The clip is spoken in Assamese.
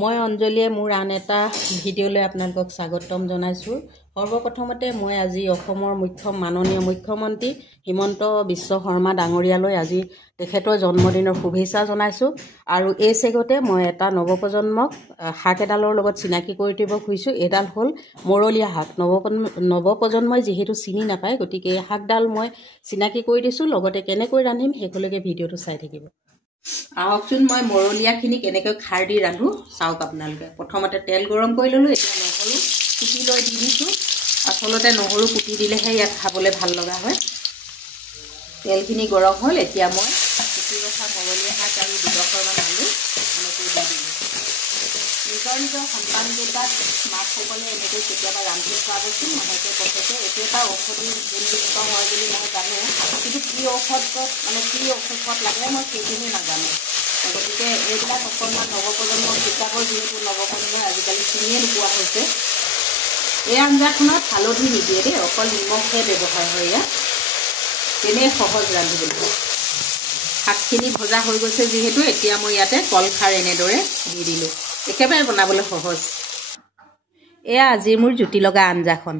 মই অঞ্জলীয়ে মোৰ আন এটা ভিডিঅ'লৈ আপোনালোকক স্বাগতম জনাইছোঁ। সৰ্বপ্ৰথমতে মই আজি অসমৰ মাননীয় মুখ্যমন্ত্ৰী হিমন্ত বিশ্ব শৰ্মা ডাঙৰীয়ালৈ আজি তেখেতৰ জন্মদিনৰ শুভেচ্ছা জনাইছোঁ। আৰু এই চেগতে মই এটা নৱপ্ৰজন্মক শাক এডালৰ লগত চিনাকি কৰি দিব খুজিছোঁ। এইডাল হ'ল মৰলীয়া শাক। নৱপ্ৰজন্মই যিহেতু চিনি নাপায়, গতিকে এই শাকডাল মই চিনাকি কৰি দিছোঁ। লগতে কেনেকৈ ৰান্ধিম সেইলৈকে ভিডিঅ'টো চাই থাকিব। আহকচোন মই মৰলীয়াখিনি কেনেকৈ খাৰ দি ৰান্ধো চাওক আপোনালোকে। প্ৰথমতে তেল গৰম কৰি ল'লোঁ। এতিয়া নহৰু কুটি লৈ দি দিছোঁ। আচলতে নহৰু কুটি দিলেহে ইয়াত খাবলৈ ভাল লগা হয়। তেলখিনি গৰম হ'ল। এতিয়া মই কুটি ৰখা মৰলীয়া শাক আৰু দুডোখৰমান আলু এনেকৈ দি দিলোঁ। নিজৰ সন্তানকেইটাক মাকসকলে এনেকৈ কেতিয়াবা ৰান্ধি খুৱাবচোন। মাহেকে পথেকে এইটো এটা ঔষধি গুণযুক্ত হয় বুলি মই জানো, কিন্তু কি ঔষধত কি অসুখত লাগে মই সেইখিনি নাজানো। গতিকে এইবিলাক অকণমান নৱপ্ৰজন্মৰ কিতাপৰ যিহেতু নৱপ্ৰজন্মই আজিকালি চিনিয়ে নোপোৱা হৈছে। এই আঞ্জাখনত হালধি নিদিয়ে দেই, অকল নিমখহে ব্যৱহাৰ হয়। ইয়াত তেনেই সহজ ৰান্ধিবলৈ। শাকখিনি ভজা হৈ গৈছে যিহেতু এতিয়া মই ইয়াতে কলখাৰ এনেদৰে দি দিলোঁ। একেবাৰে বনাবলৈ সহজ। এয়া আজিৰ মোৰ জুতি লগা আঞ্জাখন।